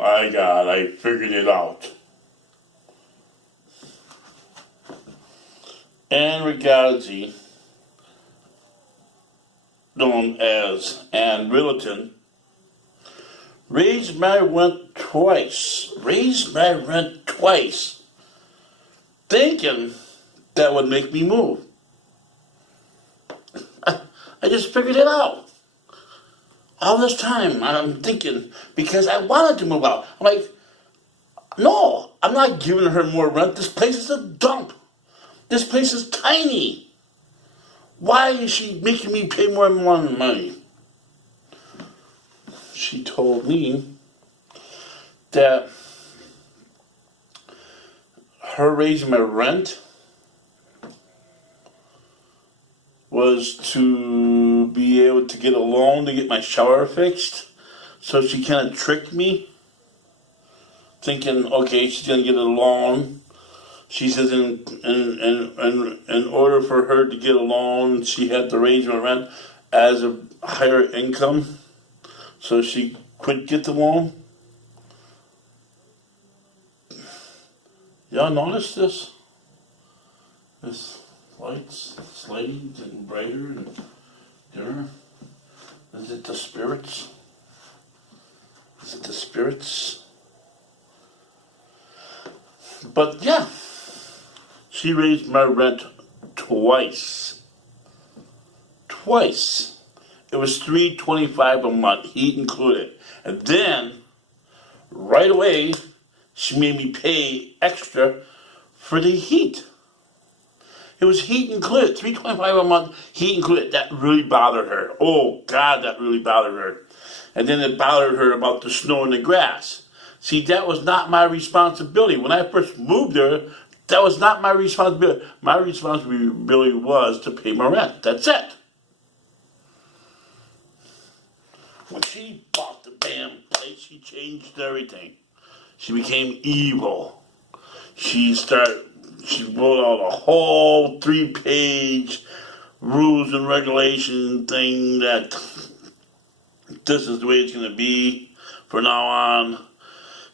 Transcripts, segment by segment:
my God, I figured it out. Ann Regazzi, known as Ann Riddleton, raised my rent twice. Thinking that would make me move. I just figured it out. All this time I'm thinking, because I wanted to move out. I'm like, no, I'm not giving her more rent. This place is a dump. This place is tiny. Why is she making me pay more and more money? She told me that her raising my rent was to be able to get a loan to get my shower fixed. So she kind of tricked me, thinking, okay, she's going to get a loan. She says in order for her to get a loan, she had to raise my rent as a higher income, so she could get the loan. Y'all notice this? This lights, sliding, getting brighter and dimmer. Is it the spirits? Is it the spirits? But yeah, she raised my rent twice. It was $3.25 a month, heat included. And then, right away, she made me pay extra for the heat. It was heat included, $3.25 a month, heat included. That really bothered her. Oh, God, that really bothered her. And then it bothered her about the snow and the grass. See, that was not my responsibility. When I first moved there, that was not my responsibility. My responsibility was to pay my rent. That's it. When she bought the damn place, she changed everything. She became evil. She wrote out a whole 3-page rules and regulation thing that this is the way it's going to be from now on.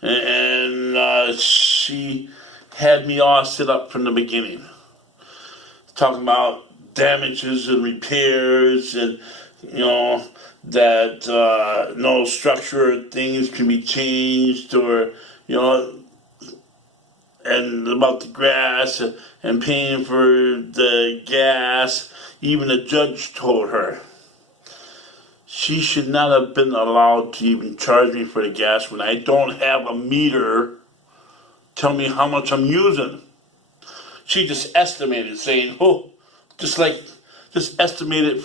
And she had me all set up from the beginning. Talking about damages and repairs and, that no structure things can be changed or, and about the grass and paying for the gas. Even the judge told her she should not have been allowed to even charge me for the gas when I don't have a meter tell me how much I'm using. She just estimated, saying, just estimated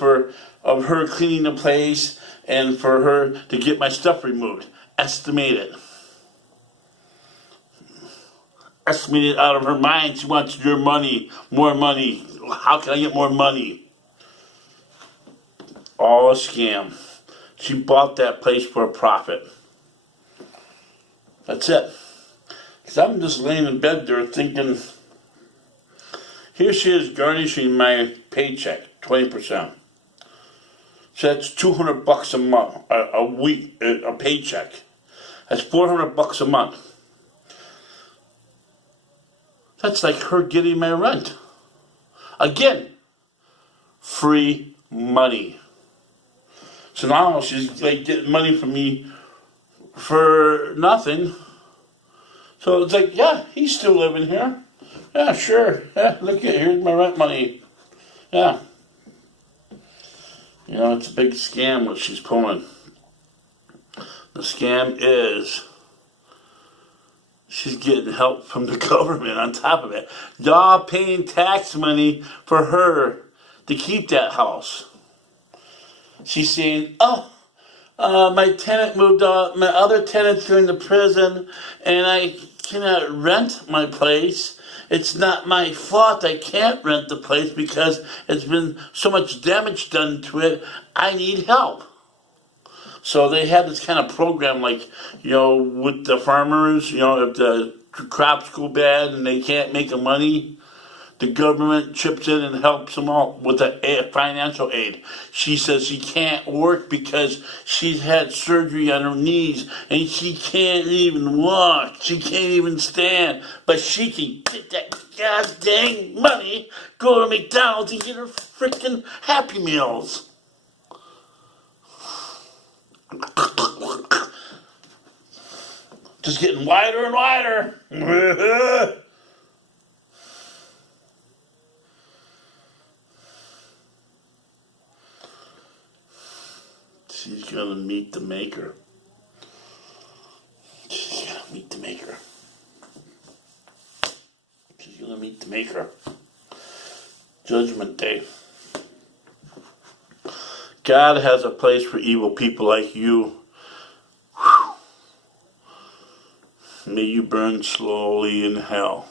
of her cleaning the place and for her to get my stuff removed. Estimated out of her mind. She wants your money, more money. How can I get more money? All a scam. She bought that place for a profit. That's it. Because I'm just laying in bed there thinking, here she is garnishing my paycheck, 20%. So that's $200 a month, a week, a paycheck. That's $400 a month. That's like her getting my rent. Again, free money. So now she's like getting money from me for nothing. So it's like, yeah, he's still living here. Yeah, sure. Yeah, look at here's my rent money. Yeah. It's a big scam what she's pulling. The scam is she's getting help from the government on top of it. Y'all paying tax money for her to keep that house. She's saying, my tenant moved out, my other tenant's going to prison, and I cannot rent my place. It's not my fault I can't rent the place because it's been so much damage done to it. I need help. So they had this kind of program like, with the farmers, if the crops go bad and they can't make the money the government chips in and helps them out with the financial aid. She says she can't work because she's had surgery on her knees and she can't even walk. She can't even stand. But she can get that god dang money, go to McDonald's and get her freaking Happy Meals. Just getting wider and wider. She's gonna meet the maker. She's gonna meet the maker. She's gonna meet the maker. Judgment Day. God has a place for evil people like you. Whew. May you burn slowly in hell.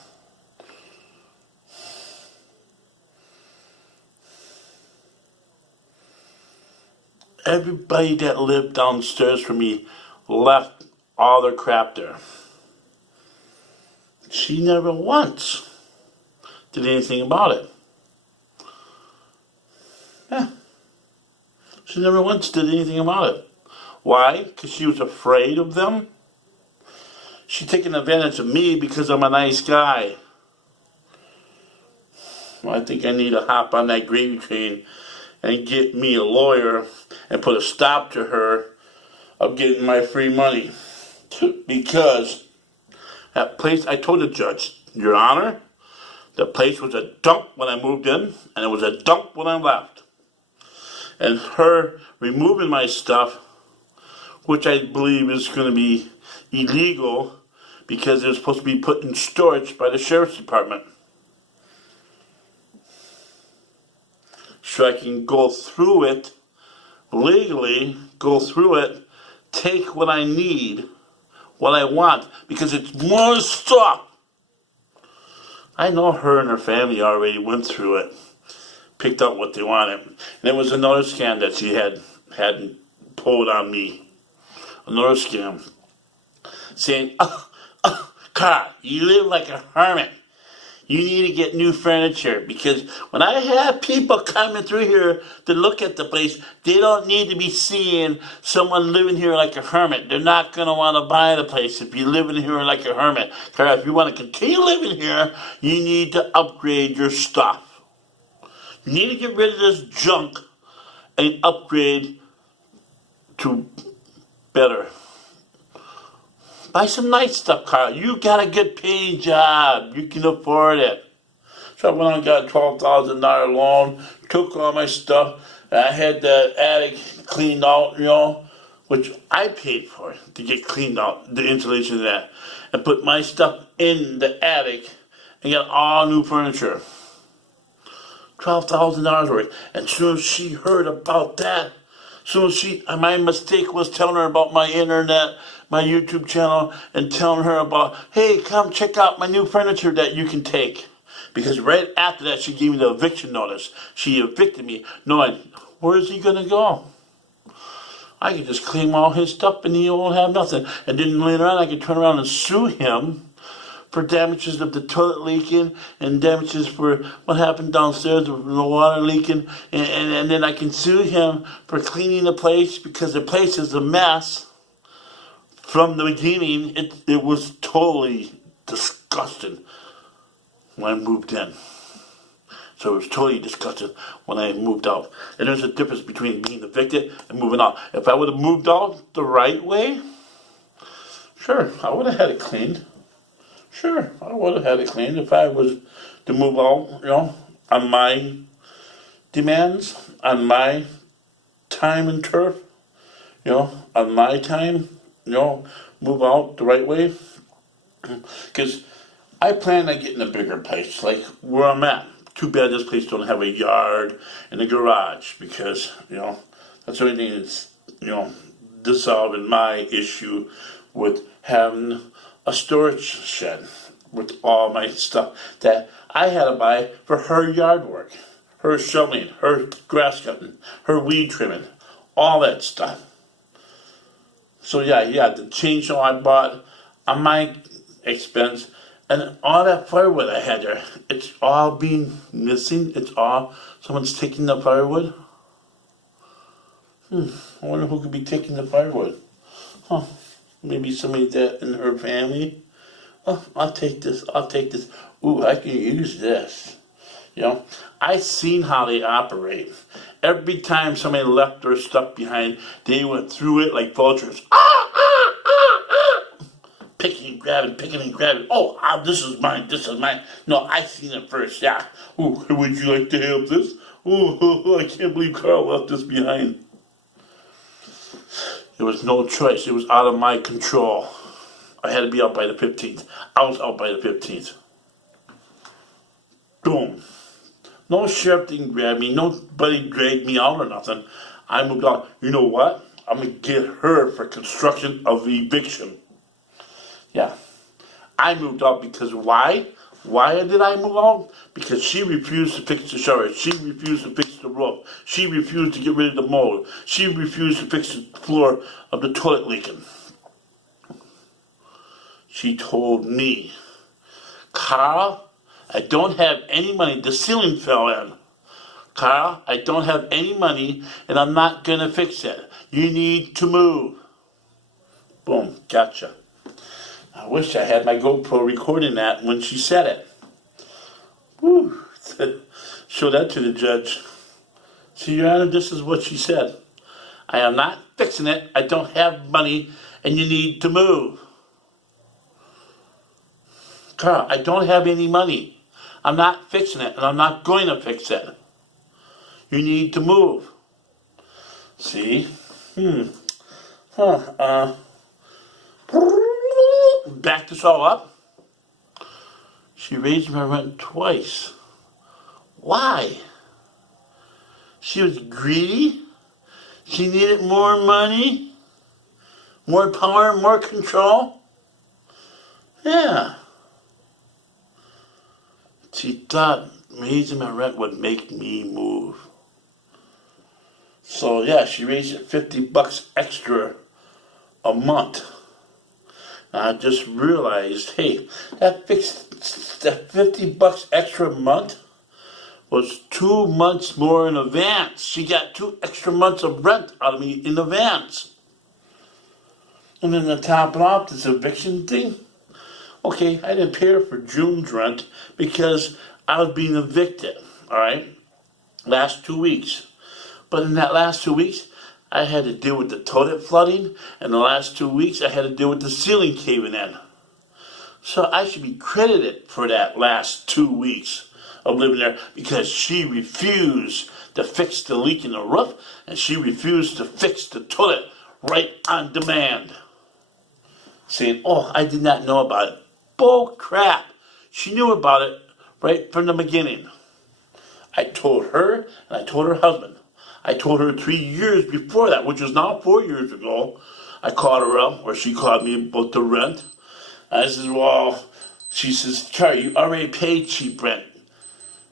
Everybody that lived downstairs from me left all their crap there. She never once did anything about it. Yeah. She never once did anything about it. Why? Because she was afraid of them? She's taking advantage of me because I'm a nice guy. Well, I think I need to hop on that gravy train and get me a lawyer and put a stop to her of getting my free money. Because that place, I told the judge, Your Honor, the place was a dump when I moved in, and it was a dump when I left. And her removing my stuff, which I believe is going to be illegal because it was supposed to be put in storage by the sheriff's department. So I can go through it legally, take what I need, what I want, because it's more stuff. I know her and her family already went through it, picked out what they wanted. And there was another scam that she had pulled on me. Another scam. Saying, Carl, you live like a hermit. You need to get new furniture, because when I have people coming through here to look at the place, they don't need to be seeing someone living here like a hermit. They're not going to want to buy the place if you're living here like a hermit. Because if you want to continue living here, you need to upgrade your stuff. You need to get rid of this junk and upgrade to better. Buy some nice stuff, Carl. You got a good paying job. You can afford it. So I went and got a $12,000 loan, took all my stuff, and I had the attic cleaned out, which I paid for to get cleaned out, the insulation of that, and put my stuff in the attic and got all new furniture. $12,000 worth. And as soon as she heard about that, my mistake was telling her about my internet, my YouTube channel, and telling her about, hey, come check out my new furniture that you can take. Because right after that, she gave me the eviction notice. She evicted me, knowing, where is he going to go? I could just claim all his stuff and he won't have nothing. And then later on, I could turn around and sue him for damages of the toilet leaking and damages for what happened downstairs with the water leaking. And then I can sue him for cleaning the place because the place is a mess. From the beginning, it was totally disgusting when I moved in. So it was totally disgusting when I moved out. And there's a difference between being evicted and moving out. If I would have moved out the right way, sure, I would have had it cleaned. Sure, I would have had it cleaned if I was to move out, on my demands, on my time and turf, on my time, move out the right way. Because I plan on getting a bigger place, like where I'm at. Too bad this place don't have a yard and a garage, because, that's the only thing that's, dissolving my issue with having a storage shed with all my stuff that I had to buy for her yard work, her shoveling, her grass cutting, her weed trimming, all that stuff. So yeah, the chainsaw I bought on my expense, And all that firewood I had there, it's all being missing. It's all, someone's taking the firewood. I wonder who could be taking the firewood. Huh, maybe somebody that in her family. Oh, I'll take this, I'll take this. Ooh, I can use this. You know, I've seen how they operate. Every time somebody left their stuff behind, they went through it like vultures. Picking and grabbing, picking and grabbing. Oh, this is mine, this is mine. No, I seen it first, yeah. Ooh, would you like to have this? Oh, I can't believe Carl left this behind. There was no choice. It was out of my control. I had to be out by the 15th. I was out by the 15th. Boom. No sheriff didn't grab me. Nobody dragged me out or nothing. I moved out. You know what? I'm going to get her for construction of eviction. Yeah. I moved out because why? Why did I move out? Because she refused to fix the shower. She refused to fix the roof. She refused to get rid of the mold. She refused to fix the floor of the toilet leaking. She told me, Carl, I don't have any money. The ceiling fell in. Carl, I don't have any money and I'm not going to fix it. You need to move. Boom, gotcha. I wish I had my GoPro recording that when she said it. Whew. Show that to the judge. See, Your Honor, this is what she said. I am not fixing it. I don't have money and you need to move. Carl, I don't have any money. I'm not fixing it, and I'm not going to fix it. You need to move. See? Back this all up. She raised my rent twice. Why? She was greedy. She needed more money, more power, more control. Yeah. She thought raising my rent would make me move. So yeah, she raised it $50 extra a month. And I just realized, hey, that $50 extra a month was 2 months more in advance. She got 2 extra months of rent out of me in advance. And then to top it off, this eviction thing. Okay, I didn't pay her for June's rent because I was being evicted, all right, last 2 weeks. But in that last 2 weeks, I had to deal with the toilet flooding, and the last 2 weeks, I had to deal with the ceiling caving in. So I should be credited for that last 2 weeks of living there because she refused to fix the leak in the roof, and she refused to fix the toilet right on demand. Saying, oh, I did not know about it. Bull crap. She knew about it right from the beginning. I told her, and I told her husband. I told her 3 years before that, which is now 4 years ago. I called her up, or she called me about the rent. I said, well, she says, Carrie, you already paid cheap rent.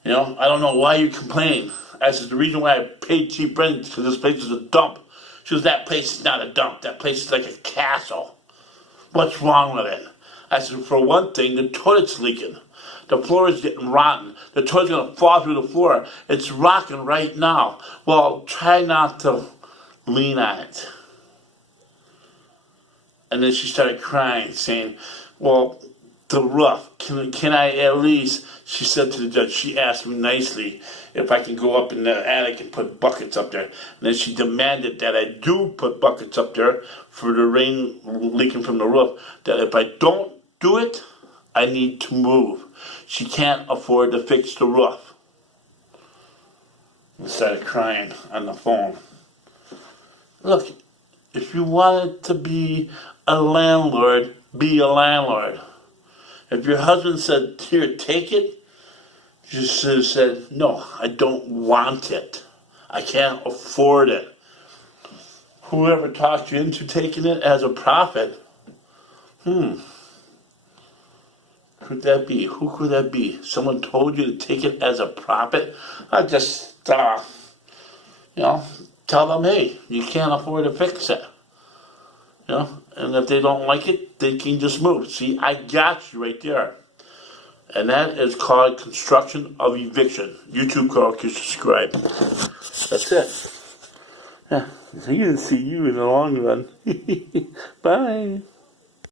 You know, I don't know why you're complaining. I said, the reason why I paid cheap rent is because this place is a dump. She goes, that place is not a dump. That place is like a castle. What's wrong with it? I said, for one thing, the toilet's leaking. The floor is getting rotten. The toilet's going to fall through the floor. It's rocking right now. Well, try not to lean on it. And then she started crying, saying, well, the roof, can I at least, she said to the judge, she asked me nicely if I can go up in the attic and put buckets up there. And then she demanded that I do put buckets up there for the rain leaking from the roof, that if I don't do it, I need to move. She can't afford to fix the roof. I started crying on the phone. Look, if you wanted to be a landlord, be a landlord. If your husband said, here, take it, you should have said, no, I don't want it. I can't afford it. Whoever talked you into taking it as a profit, could that be? Who could that be? Someone told you to take it as a profit? I just, tell them, hey, you can't afford to fix it. And if they don't like it, they can just move. See, I got you right there. And that is called construction of eviction. YouTube call, can subscribe. That's it. Yeah, he didn't see you in the long run. Bye.